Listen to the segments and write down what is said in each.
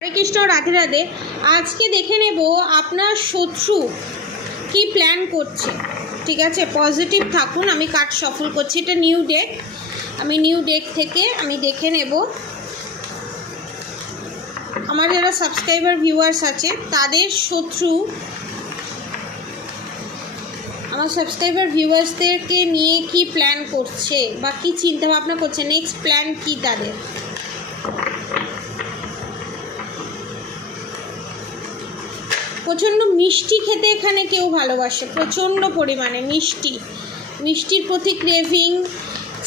হরে কৃষ্ণ, রাধে রাধে। আজকে দেখে নেব আপনার শত্রু কি প্ল্যান করছে। ঠিক আছে, পজিটিভ থাকুন। আমি কার্ড সফল করছি, এটা নিউ ডেক। আমি নিউ ডেক থেকে আমি দেখে নেব আমার যারা সাবস্ক্রাইবার ভিউয়ার্স আছে তাদের শত্রু আমার সাবস্ক্রাইবার ভিউয়ার্সদেরকে নিয়ে কি প্ল্যান করছে বা কী চিন্তাভাবনা করছে, নেক্সট প্ল্যান কি তাদের। প্রচণ্ড মিষ্টি খেতে এখানে কেউ ভালোবাসে, প্রচণ্ড পরিমাণে মিষ্টির প্রতি ক্রেভিং,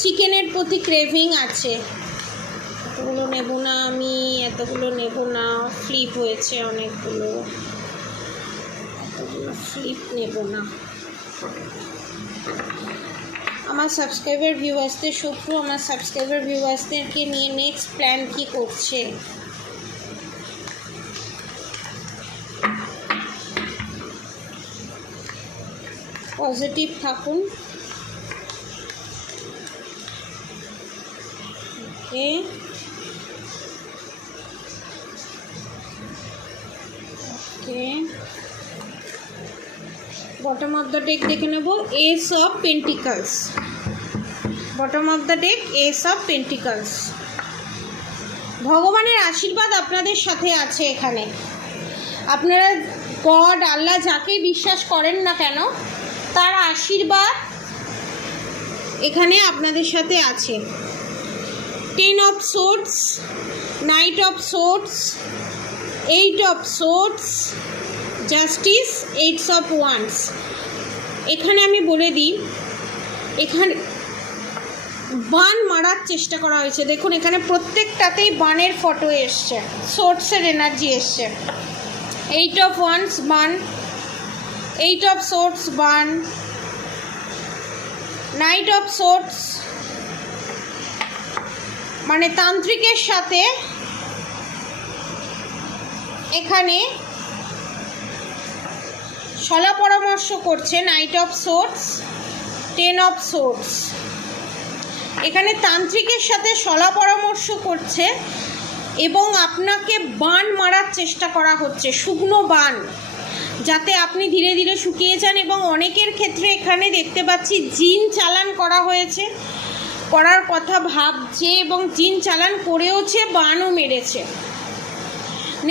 চিকেনের প্রতি ক্রেভিং আছে। এতগুলো নেব না, আমি এতগুলো নেব না, ফ্লিপ হয়েছে অনেকগুলো, এতগুলো ফ্লিপ নেব না। আমার সাবস্ক্রাইবার ভিউয়ার্সদের শত্রু আমার সাবস্ক্রাইবার ভিউয়ার্সদেরকে নিয়ে নেক্সট প্ল্যান কি করছে। পজিটিভ থাকুন। ওকে, বটম অফ দ্য ডেক দেখে নেব S of pentacles. Bottom of the deck S of pentacles. ভগবানের আশীর্বাদ আপনাদের সাথে আছে এখানে। আপনারা গড, আল্লাহ যাকেই বিশ্বাস করেন না কেন, তার আশীর্বাদ এখানে আপনাদের সাথে আছে। 10 of swords, night of swords, 8 of swords, justice, 8 of once. এখানে আমি বলে দিই, এখানে বান মারার চেষ্টা করা হয়েছে। দেখুন এখানে প্রত্যেকটাতেই বানের ফটো এসছে, সোর্ডসের এনার্জি এসছে। 8 অফ ওয়ান্স বান, 8 অফ সোর্ডস বান, নাইট অফ সোর্ডস মানে তান্ত্রিকের সাথে এখানে সলা পরামর্শ করছে। Knight of swords, 10 of swords. এখানে তান্ত্রিকের সাথে সলা পরামর্শ করছে এবং আপনাকে বান মারার চেষ্টা করা হচ্ছে, শুকনো বান, যাতে আপনি ধীরে ধীরে শুকিয়ে যান। এবং অনেকের ক্ষেত্রে এখানে দেখতে পাচ্ছি জিন চালান করা হয়েছে, করার কথা ভাবছে এবং জিন চালান করেওছে, বানও মেরেছে।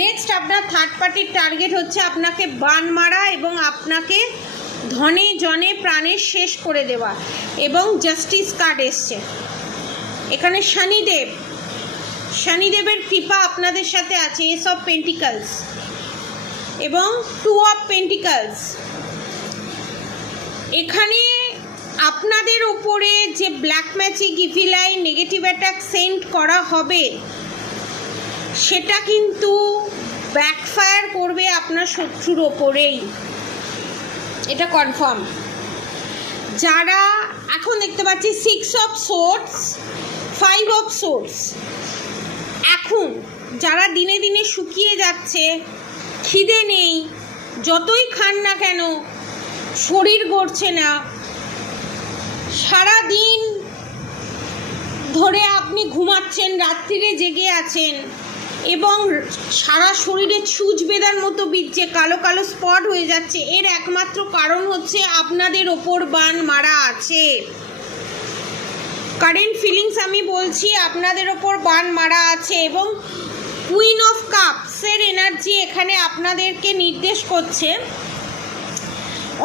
নেক্সট আপনার থার্ড পার্টির টার্গেট হচ্ছে আপনাকে বান মারা এবং আপনাকে ধনে জনে প্রাণের শেষ করে দেওয়া। এবং জাস্টিস কার্ড এসছে এখানে। শনিদেবের কৃপা আপনাদের সাথে আছে। এস অফ পেন্টিকলস এবং 2 অফ পেন্টিকলস। এখানে আপনাদের ওপরে যে black magic, evil I, negative attack send করা হবে, সেটা কিন্তু ব্যাকফায়ার করবে আপনার শত্রুর ওপরেই, এটা কনফার্ম। যারা এখন দেখতে পাচ্ছি 6 অফ সোর্ডস, 5 অফ সোর্ডস, এখন যারা দিনে দিনে শুকিয়ে যাচ্ছে, খিদে নেই, যতই খান না কেন শরীর গড়ছে না, সারা দিন ধরে আপনি ঘুমাচ্ছেন, রাত্রিরে জেগে আছেন এবং সারা শরীরে ছুঁচ বেঁধার মতো বিচ্ছে, কালো কালো স্পট হয়ে যাচ্ছে, এর একমাত্র কারণ হচ্ছে আপনাদের ওপর বান মারা আছে। কারেন্ট ফিলিংস আমি বলছি, আপনাদের ওপর বান মারা আছে। এবং কুইন অফ কাপসের এনার্জি এখানে আপনাদেরকে নির্দেশ করছে।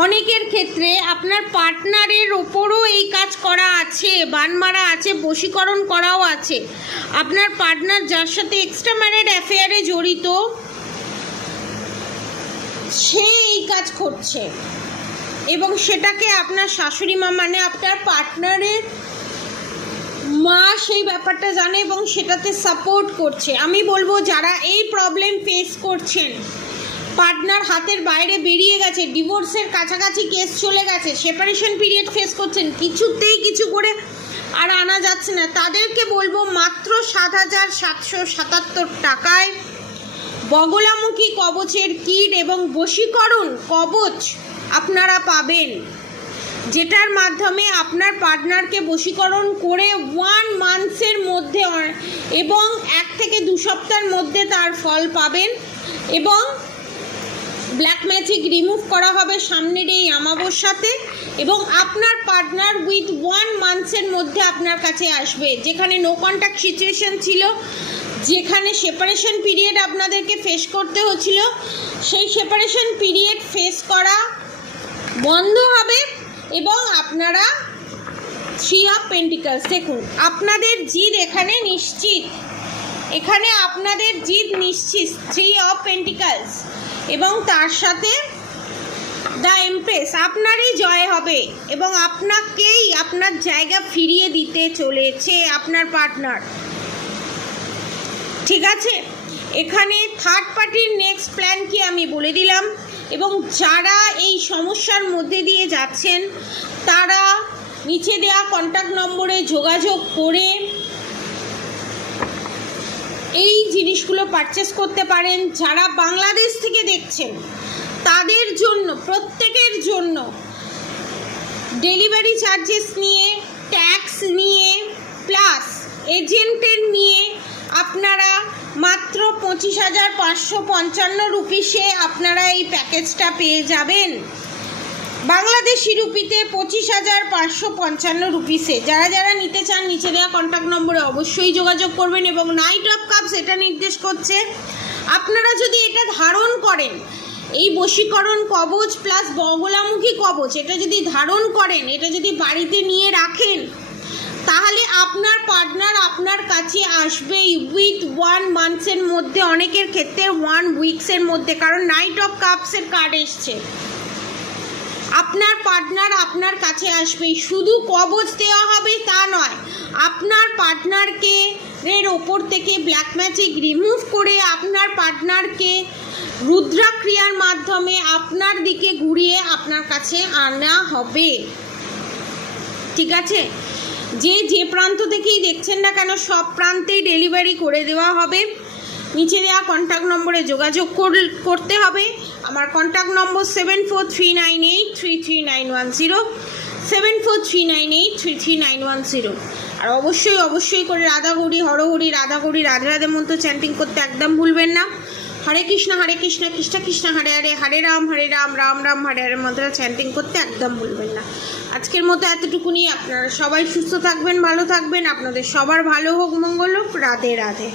অনেকের ক্ষেত্রে আপনার পার্টনারের ওপরও এই কাজ করা আছে, বান মারা আছে, বশীকরণ করাও আছে। আপনার পার্টনার যার সাথে এক্সট্রা ম্যারিড অ্যাফেয়ারে জড়িত, সে এই কাজ করছে এবং সেটাকে আপনার শাশুড়ি মা মানে আপনার পার্টনারের মা সেই ব্যাপারটা জানে এবং সেটাতে সাপোর্ট করছে। আমি বলবো যারা এই প্রবলেম ফেস করছেন, পার্টনার হাতের বাইরে বেরিয়ে গেছে, ডিভোর্সের কাছাকাছি কেস চলে গেছে, সেপারেশন পিরিয়ড ফেস করছেন, কিছুতেই কিছু করে আর আনা যাচ্ছে না, তাদেরকে বলবো মাত্র 7,777 টাকায় বগলামুখী কবচের কিট এবং বশীকরণ কবচ আপনারা পাবেন। যেটার মাধ্যমে আপনার পার্টনারকে বশীকরণ করে 1 মান্থসের মধ্যে এবং 1 থেকে 2 সপ্তাহের মধ্যে তার ফল পাবেন এবং ব্ল্যাক ম্যাজিক রিমুভ করা হবে সামনের এই অমাবস্যাতে এবং আপনার পার্টনার উইথ 1 মান্থসের মধ্যে আপনার কাছে আসবে। যেখানে নো কন্ট্যাক্ট সিচুয়েশন ছিল, যেখানে সেপারেশন পিরিয়ড আপনাদেরকে ফেস করতে হচ্ছিল, সেই সেপারেশন পিরিয়ড ফেস করা বন্ধ হবে এবং আপনারা 3 অফ পেন্টিকলস, দেখুন আপনাদের জিত এখানে নিশ্চিত, এখানে আপনাদের জিত নিশ্চিত 3 অফ পেন্টিকলস এবং তার সাথে দ্য এমপ্রেস, আপনারই জয় হবে এবং আপনাকেই আপনার জায়গা ফিরিয়ে দিতে চলেছে আপনার পার্টনার। ঠিক আছে, এখানে থার্ড পার্টির নেক্সট প্ল্যান কি আমি বলে দিলাম এবং যারা এই সমস্যার মধ্যে দিয়ে যাচ্ছেন তারা নিচে দেওয়া কন্ট্যাক্ট নম্বরে যোগাযোগ করে এই জিনিসগুলো পারচেস করতে পারেন। যারা বাংলাদেশ থেকে দেখছেন তাদের জন্য, প্রত্যেকের জন্য ডেলিভারি চার্জেস নিয়ে, ট্যাক্স নিয়ে, প্লাস এজেন্টের নিয়ে আপনারা মাত্র 25,555 রুপিসে আপনারা এই প্যাকেজটা পেয়ে যাবেন। বাংলাদেশি রুপিতে 25,555 রুপিসে। যারা যারা নিতে চান নিচে দেওয়া কন্ট্যাক্ট নম্বরে অবশ্যই যোগাযোগ করবেন এবং নাইট অফ কাপস এটা নির্দেশ করছে আপনারা যদি এটা ধারণ করেন, এই বশীকরণ কবচ প্লাস বগলামুখী কবচ এটা যদি ধারণ করেন, এটা যদি বাড়িতে নিয়ে রাখেন, তাহলে আপনার পার্টনার আপনার কাছে আসবেই উইথ 1 মান্থসের মধ্যে, অনেকের ক্ষেত্রে 1 উইকসের মধ্যে, কারণ নাইট অফ কাপসের কার্ড এসছে। আপনার পার্টনার আপনার কাছে আসবেই, শুধু কবচ দেওয়া হবে তা নয়, আপনার পার্টনারকে এর ওপর থেকে ব্ল্যাক ম্যাজিক রিমুভ করে আপনার পার্টনারকে রুদ্রাক্রিয়ার মাধ্যমে আপনার দিকে ঘুরিয়ে আপনার কাছে আনা হবে। ঠিক আছে, যে প্রান্ত থেকেই দেখছেন না কেন সব প্রান্তেই ডেলিভারি করে দেওয়া হবে। নিচে দেওয়া কন্ট্যাক্ট নম্বরে যোগাযোগ করতে হবে। আমার কন্ট্যাক্ট নম্বর 7439833910, 7439833910। আর অবশ্যই করে রাধাগৌরী হরহরি রাধাগৌরী রাধে রাধে মন্ত্র চ্যান্টিং করতে একদম ভুলবেন না। হরে কৃষ্ণ কৃষ্ণ কৃষ্ণ হরে হরে, হরে রাম রাম রাম হরে হরে মন্ত্র চ্যান্টিং করতে একদম ভুলবেন না। আজকের মতো এতটুকুনি। আপনারা সবাই সুস্থ থাকবেন, ভালো থাকবেন, আপনাদের সবার ভালো হোক, মঙ্গল হোক। রাধে রাধে।